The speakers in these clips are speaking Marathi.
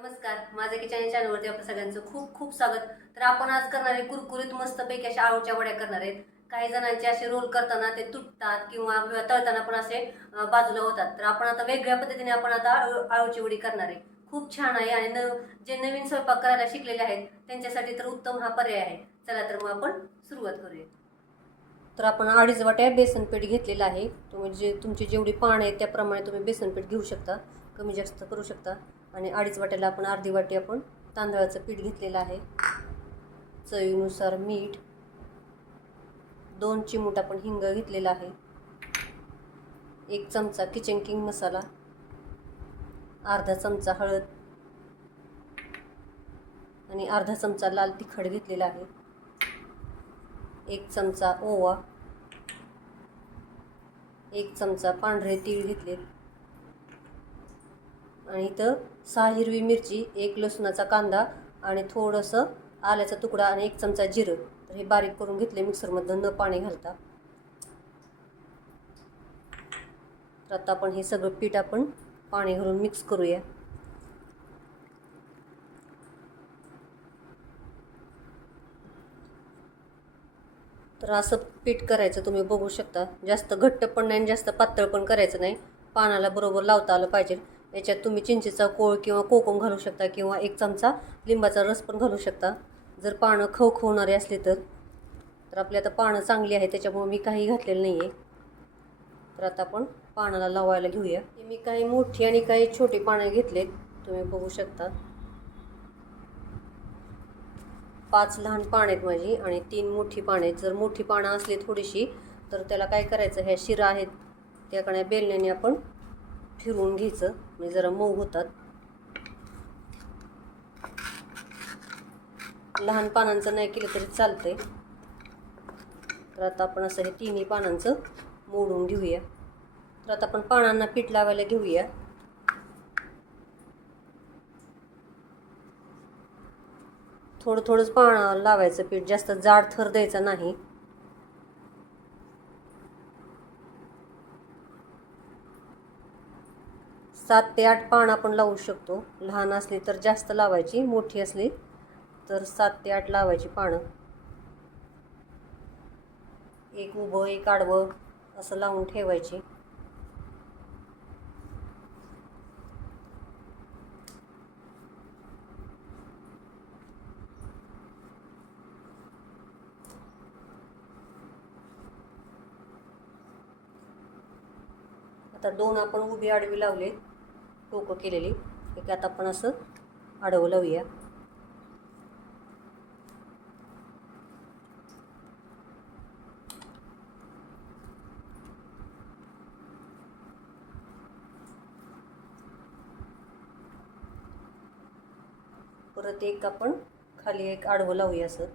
नमस्कार माझ्या किचन या चॅनलवरती आपल्या सगळ्यांचं खूप खूप स्वागत. तर आपण आज करणार आहे कुरकुरीत मस्तपैकी अशा आळूच्या वड्या करणार आहेत. काही जणांचे असे रोल करताना ते तुटतात किंवा तळताना पण असे बाजूला होतात. तर आपण आता वेगळ्या पद्धतीने आपण आता आळू आळूची वडी करणार आहे. खूप छान आहे आणि न जे नवीन स्वयंपाक करायला शिकलेले आहेत त्यांच्यासाठी तर उत्तम हा पर्याय आहे. चला तर मग आपण सुरुवात करूया. तर आपण अडीच वाट्या बेसन पीठ घेतलेलं आहे. तुम्ही जे तुमची जेवढी पान आहे त्याप्रमाणे तुम्ही बेसन पीठ घेऊ शकता. कमी जास्त करू शकता. आणि अडीच वाट्याला आपण अर्धी वाटी आपण तांदळाचं पीठ घेतलेलं आहे. चवीनुसार मीठ दोन चिमूट आपण हिंग घेतलेला आहे. एक चमचा किचन किंग मसाला अर्धा चमचा हळद आणि अर्धा चमचा लाल तिखट घेतलेला आहे. एक चमचा ओवा एक चमचा पांढरे तीळ घेतले आणि इथं सहा हिरवी मिरची एक लसणाचा कांदा आणि थोडंसं आल्याचा तुकडा आणि एक चमचा जिरं. तर हे बारीक करून घेतले मिक्सरमधनं न पाणी घालता. तर आता आपण हे सगळं पीठ आपण पाणी घालून मिक्स करूया. तर असं पीठ करायचं तुम्ही बघू शकता. जास्त घट्ट पण नाही आणि जास्त पातळ पण करायचं नाही. पानाला बरोबर लावता आलं पाहिजे. याच्यात तुम्ही चिंचेचा कोळ किंवा कोकम घालू शकता किंवा एक चमचा लिंबाचा रस पण घालू शकता. जर पानं खवखवणारे असले तर. तर आपली आता पानं चांगली आहे त्याच्यामुळे मी काही घातलेलं नाही आहे तर आता आपण पानाला लावायला घेऊया. मी काही मोठी आणि काही छोटी पानं घेतलेत तुम्ही बघू शकता. पाच लहान पानं आहेत माझी आणि तीन मोठी पानं आहेत. जर मोठी पानं असली थोडीशी तर त्याला काय करायचं ह्या शिरा आहेत त्याकडे बेलण्याने आपण फिरवून घ्यायचं. म्हणजे जरा मऊ होतात. लहान पानांचं नाही केलं तरी चालतंय. तर आता आपण असं हे तिन्ही पानांचं मोडून घेऊया. तर आता आपण पानांना पीठ लावायला घेऊया. थोडं थोडंच पान लावायचं पीठ. जास्त जाड थर द्यायचा नाही. सात ते आठ पान आपण लावू शकतो. लहान असली तर जास्त लावायची मोठी असली तर सात ते आठ लावायची पानं. एक उभं एक आडवं असं लावून ठेवायची. आता दोन आपण उभी आडवी लावले. टोकं केलेली. एक आता आपण असं आडवं लावूया. परत एक आपण खाली एक आडवं लावूया असं.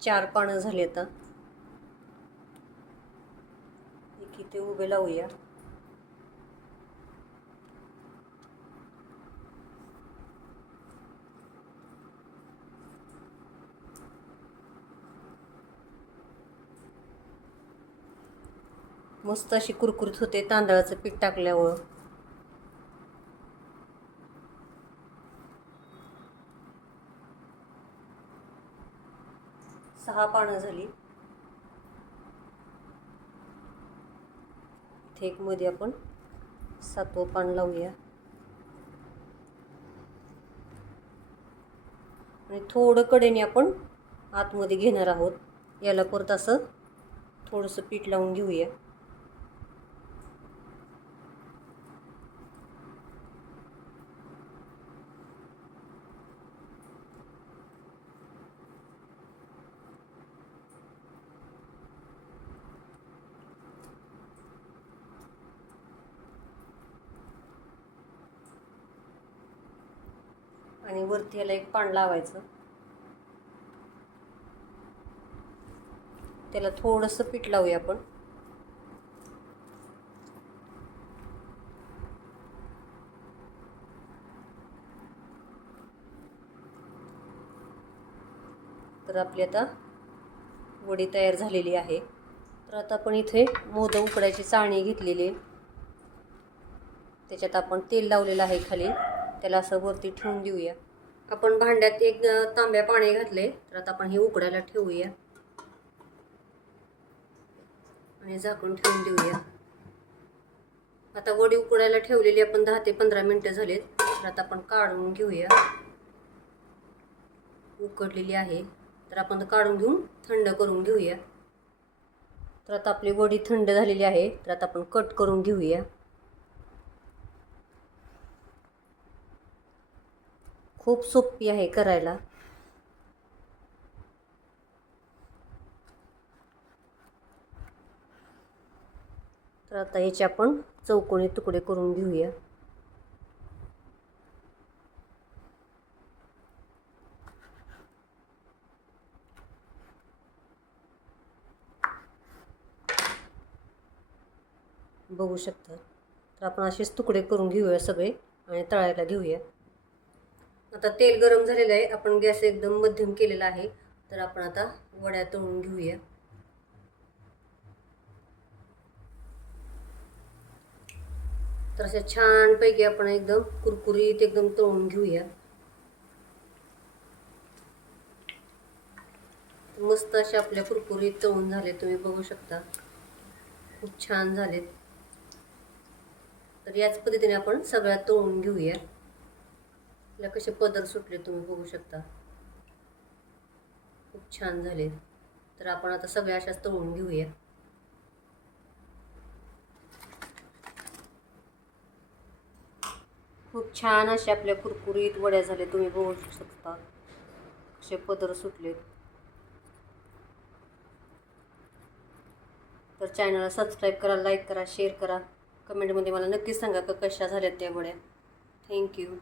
चार पानं झाली आता. एक इथे उभे लावूया. मस्त अशी कुरकुरीत होते तांदळाचं पीठ टाकल्यावर. सहा पानं झाली. इथे एक मध्ये आपण सातवं पान लावूया. आणि थोडं कडेने आपण आतमध्ये घेणार आहोत. याला परत असं थोडंसं पीठ लावून घेऊया. आणि वरती याला एक पान लावायचं. त्याला थोडंसं पीठ लावूया आपण. तर आपली आता वडी तयार झालेली आहे. तर आता आपण इथे मोदक उकडायची चाळणी घेतलेली आहे. त्याच्यात आपण तेल लावलेलं आहे खाली. त्याला असं वरती ठेवून देऊया. आपण भांड्यात एक तांब्या पाणी घातले तर आता आपण हे उकडायला ठेवूया. आणि झाकून ठेवून देऊया. आता वडी उकडायला ठेवलेली आपण दहा ते पंधरा मिनटं झालीत तर आता आपण काढून घेऊया. उकडलेली आहे तर आपण काढून घेऊन थंड करून घेऊया. तर आता आपली वडी थंड झालेली आहे तर आता आपण कट करून घेऊया. खूप सोपी आहे करायला. तर आता याचे आपण चौकोनी तुकडे करून घेऊया. बघू शकता. तर आपण असेच तुकडे करून घेऊया सगळे आणि तळायला घेऊया. आता तेल गरम झालेलं आहे. आपण गॅस एकदम मध्यम केलेला आहे. तर आपण आता वड्या तळून घेऊया. तर अशा छानपैकी आपण एकदम कुरकुरीत एकदम तळून घेऊया. मस्त अशा आपल्या कुरकुरीत तळून झाले. तुम्ही बघू शकता. खूप छान झालेत. तर याच पद्धतीने आपण सगळ्या तळून घेऊया. त्याला कसे पदर सुटले तुम्ही बघू शकता. खूप छान झाले तर आपण आता सगळ्या अशाच तळून घेऊया खूप छान असे आपल्या कुरकुरीत वड्या झाले तुम्ही बघू शकता. कसे पदर सुटलेत. तर चॅनलला सबस्क्राईब करा लाईक करा शेअर करा. कमेंटमध्ये मला नक्कीच सांगा का कशा झाल्यात त्या वड्या. थँक्यू